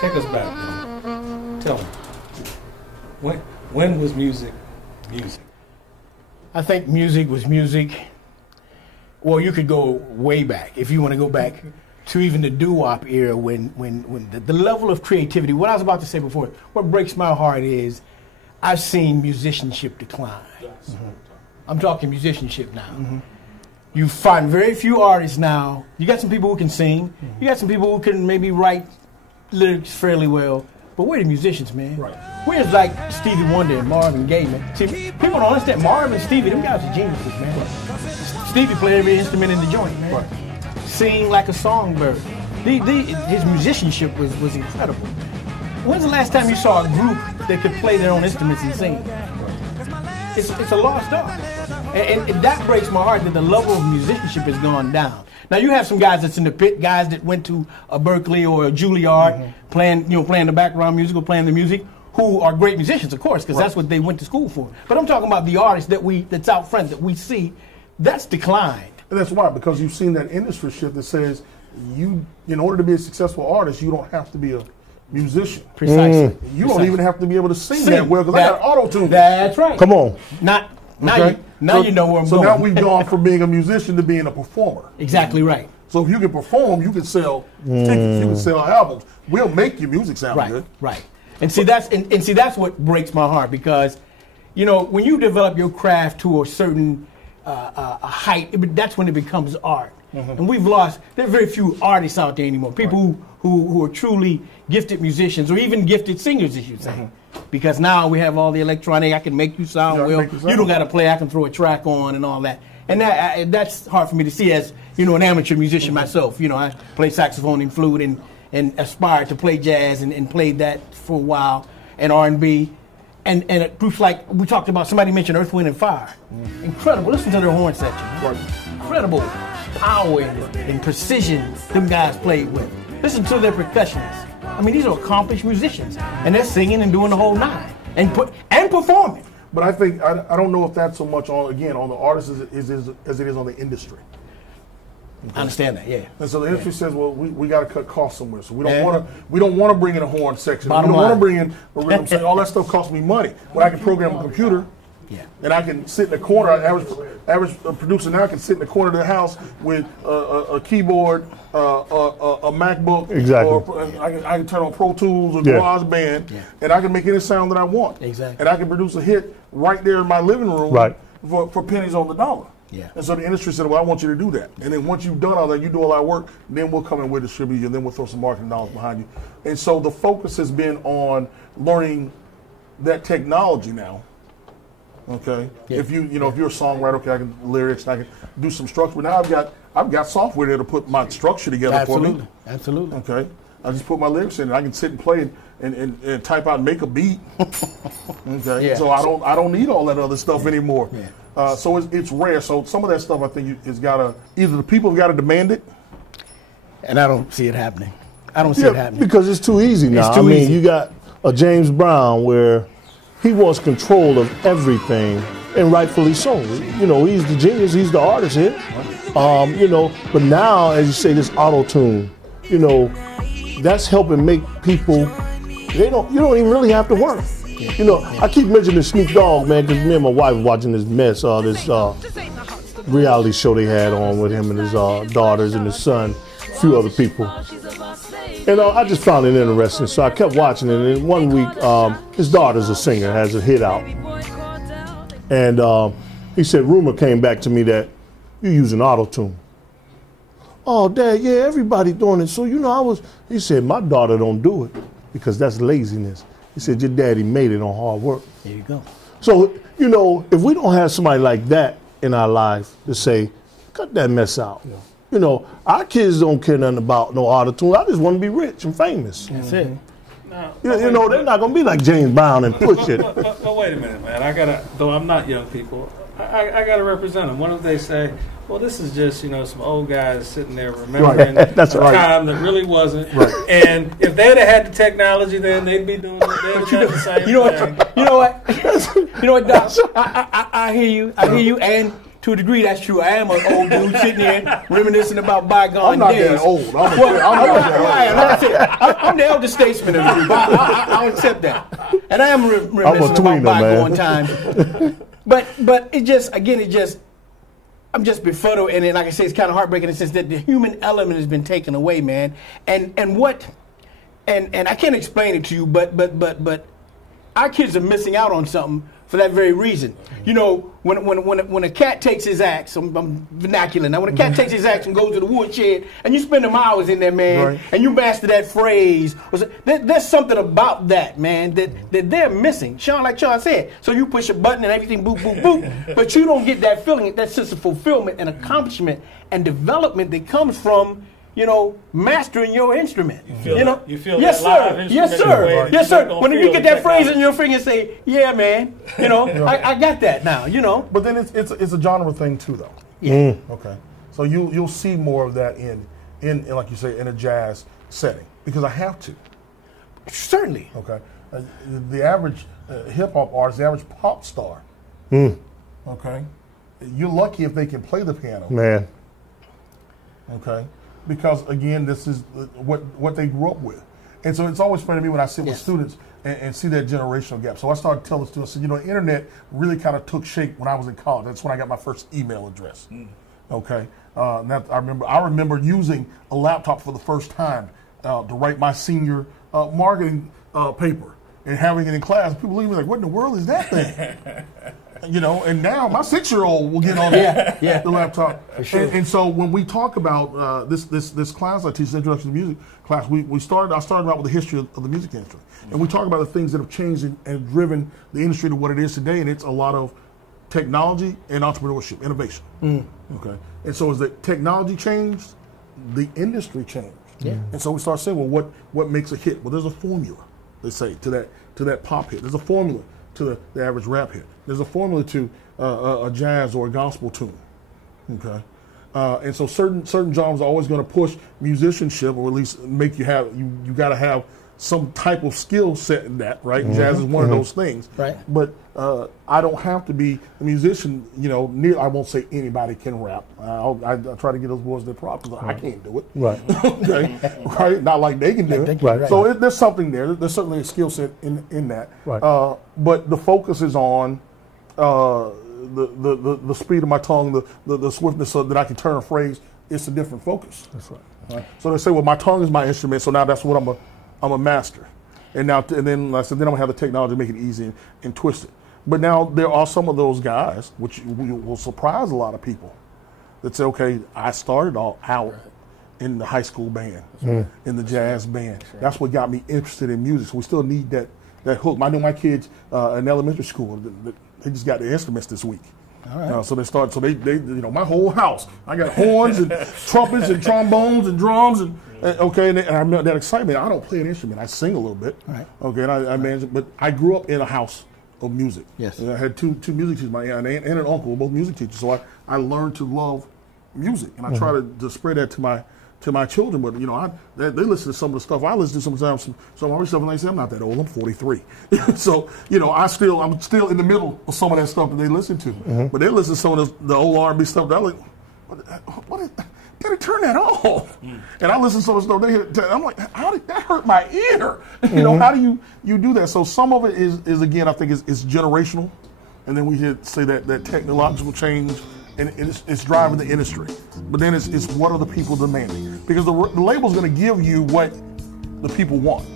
take us back, man. Tell me, when was music music? I think music was music. Well, you could go way back if you want to go back to even the doo-wop era when the level of creativity. What I was about to say before, what breaks my heart is I've seen musicianship decline. Mm-hmm. I'm talking musicianship now. Mm-hmm. You find very few artists now. You got some people who can sing. Mm-hmm. You got some people who can maybe write lyrics fairly well. But where are the musicians, man? Right. Where's like Stevie Wonder and Marvin Gaye, man? See, people don't understand. Marvin and Stevie, them guys are geniuses, man. Right. Stevie played every instrument in the joint, man. Right. Sing like a songbird. His musicianship was incredible. When's the last time you saw a group that could play their own instruments and sing? Right. It's a lost art. And that breaks my heart that the level of musicianship has gone down. Now you have some guys that's in the pit, guys that went to a Berkeley or a Juilliard, playing the background music or playing the music, who are great musicians, of course, because that's what they went to school for. But I'm talking about the artists that's out front that we see, that's declined. And that's why, because you've seen that industry shift that says in order to be a successful artist, you don't have to be a musician. Precisely. You don't even have to be able to sing that well, because I got auto-tune. That's right. Come on. Now you know where I'm going. So now we've gone from being a musician to being a performer. Exactly right. So if you can perform, you can sell tickets, you can sell albums. We'll make your music sound good. Right. And see that's what breaks my heart, because when you develop your craft to a certain height, that's when it becomes art. And we've lost. There are very few artists out there anymore. People who are truly gifted musicians, or even gifted singers, as you say. Because now we have all the electronic. I can make you sound well. You don't got to play. I can throw a track on and all that. And that's hard for me to see as an amateur musician myself. I play saxophone and flute and aspired to play jazz and played that for a while, and R&B. And groups like we talked about. Somebody mentioned Earth, Wind and Fire. Incredible. Listen to their horn section. Incredible power and precision them guys played with. Listen to their percussionists. I mean, these are accomplished musicians, and they're singing and doing the whole nine and performing. But I think I don't know if that's so much on the artists as it is on the industry. Okay. I understand that, yeah. And so the industry says, well, we got to cut costs somewhere, so we don't want to bring in a horn section. Bottom we don't want to line. bring in a rhythm section. All that stuff costs me money. But I can program a computer. Yeah. And I can sit in the corner. Average producer now can sit in the corner of the house with a keyboard, a MacBook. Exactly. Or I can turn on Pro Tools or GarageBand, and I can make any sound that I want. Exactly. And I can produce a hit right there in my living room for pennies on the dollar. Yeah. And so the industry said, well, I want you to do that. And then once you've done all that, you do all that work, then we'll come and we'll distribute you, and then we'll throw some marketing dollars behind you. And so the focus has been on learning that technology now. Okay. Yeah. If you're a songwriter, okay, I can lyrics, I can do some structure. But now I've got software there to put my structure together for me. Absolutely. Okay. I just put my lyrics in, and I can sit and play and type out and make a beat. Okay. Yeah. So I don't need all that other stuff anymore. Yeah. So it's rare. So some of that stuff I think is gotta, either the people have got to demand it, and I don't see it happening. I don't see it happening because it's too easy now. It's too easy. You got a James Brown where he wants control of everything, and rightfully so. He's the genius, he's the artist here. But now, as you say, this auto-tune, that's helping make people, you don't even really have to work. I keep mentioning Snoop Dogg, man, because me and my wife were watching this mess, this reality show they had on with him and his daughters and his son, a few other people. And I just found it interesting, so I kept watching it. And one week, his daughter's a singer, has a hit out. And he said, rumor came back to me that you're using auto-tune. Oh, Dad, yeah, everybody doing it. So, he said, my daughter don't do it because that's laziness. He said, your daddy made it on hard work. There you go. So, if we don't have somebody like that in our life to say, cut that mess out. Yeah. Our kids don't care nothing about no auto-tune. I just want to be rich and famous. That's it. No, they're not going to be like James Brown and push it. But wait a minute, man. Though I'm not young people, I got to represent them. What if they say, well, this is just, some old guys sitting there remembering a time that really wasn't. Right. And if they'd have had the technology then, they'd be doing the same thing. You know what, Doc? I hear you. And to a degree, that's true. I am an old dude sitting here reminiscing about bygone I'm not days. that old. I'm not like I said, I'm the elder statesman of the group. I'll accept that. And I am reminiscing about bygone times. But it just, I'm just befuddled, and then, like I say, it's kind of heartbreaking in the sense that the human element has been taken away, man. And I can't explain it to you, but our kids are missing out on something for that very reason. You know, when a cat takes his axe, I'm vernacular now, when a cat takes his axe and goes to the woodshed, and you spend them hours in there, man, and you master that phrase, there's something about that, man, that they're missing. Like Sean said, so you push a button and everything boop, boop, boop, but you don't get that feeling, that sense of fulfillment and accomplishment and development that comes from, you know, mastering your instrument. You feel yes, that sir. Yes, sir. Yes, sir. When you get that phrase in your finger and say, "Yeah, man," you know, I got that now. You know. But then it's a genre thing too, though. Yeah. Okay. So you'll see more of that in like you say, in a jazz setting, because I have to. Certainly. Okay. The average hip hop artist, the average pop star. Okay. You're lucky if they can play the piano. Man. Okay. Because again, this is what they grew up with, and so it's always funny to me when I sit with students and see that generational gap. So I started telling students, you know, the internet really kind of took shape when I was in college. That's when I got my first email address. Okay, I remember using a laptop for the first time to write my senior marketing paper and having it in class. People look at me like, "What in the world is that thing?" You know, and now my 6-year-old will get on the laptop. For sure. And so when we talk about this class I teach, the Introduction to Music class, I started out with the history of the music industry. And we talk about the things that have changed and driven the industry to what it is today, and it's a lot of technology and entrepreneurship, innovation. Okay. And so as the technology changed, the industry changed. Yeah. And so we start saying, well, what makes a hit? Well, there's a formula, they say, to that pop hit. There's a formula to the average rap hit. There's a formula to a jazz or a gospel tune, okay? And so certain genres are always going to push musicianship, or at least make you got to have some type of skill set in that, right? Jazz is one of those things, right? But I don't have to be a musician, you know. I won't say anybody can rap. I try to get those boys their props because I can't do it, right? Okay, right? Not like they can do it, right? So there's something there. There's certainly a skill set in that, right? But the focus is on the speed of my tongue, the swiftness so that I can turn a phrase. It's a different focus. That's right. So they say, well, my tongue is my instrument, so now that's what I'm a master. And then I said, then I'm gonna have the technology to make it easy and twist it. But now there are some of those guys, which will surprise a lot of people, that say, okay, I started out in the high school band, in the jazz band. That's what got me interested in music. So we still need that hook. I know my kids in elementary school, they just got their instruments this week. All right. So they you know, my whole house, I got horns and trumpets and trombones and drums and I remember that excitement. I don't play an instrument. I sing a little bit. Right. Okay, and I manage it, but I grew up in a house of music. Yes. And I had two music teachers, my aunt and an uncle, both music teachers. So I learned to love music, and I try to spread that to my children. But you know, they listen to some of the stuff I listen to sometimes. Some of my stuff, and they say I'm not that old. I'm 43. So you know, I'm still in the middle of some of that stuff that they listen to. But they listen to some of the old R&B stuff. They're like, what? Gotta turn that off. And I listen to some of the stuff. I'm like, how did that hurt my ear? You know, how do you do that? So some of it is again, I think is generational, and then we say that technological change. And it's driving the industry. But then it's what are the people demanding? Because the label's going to give you what the people want.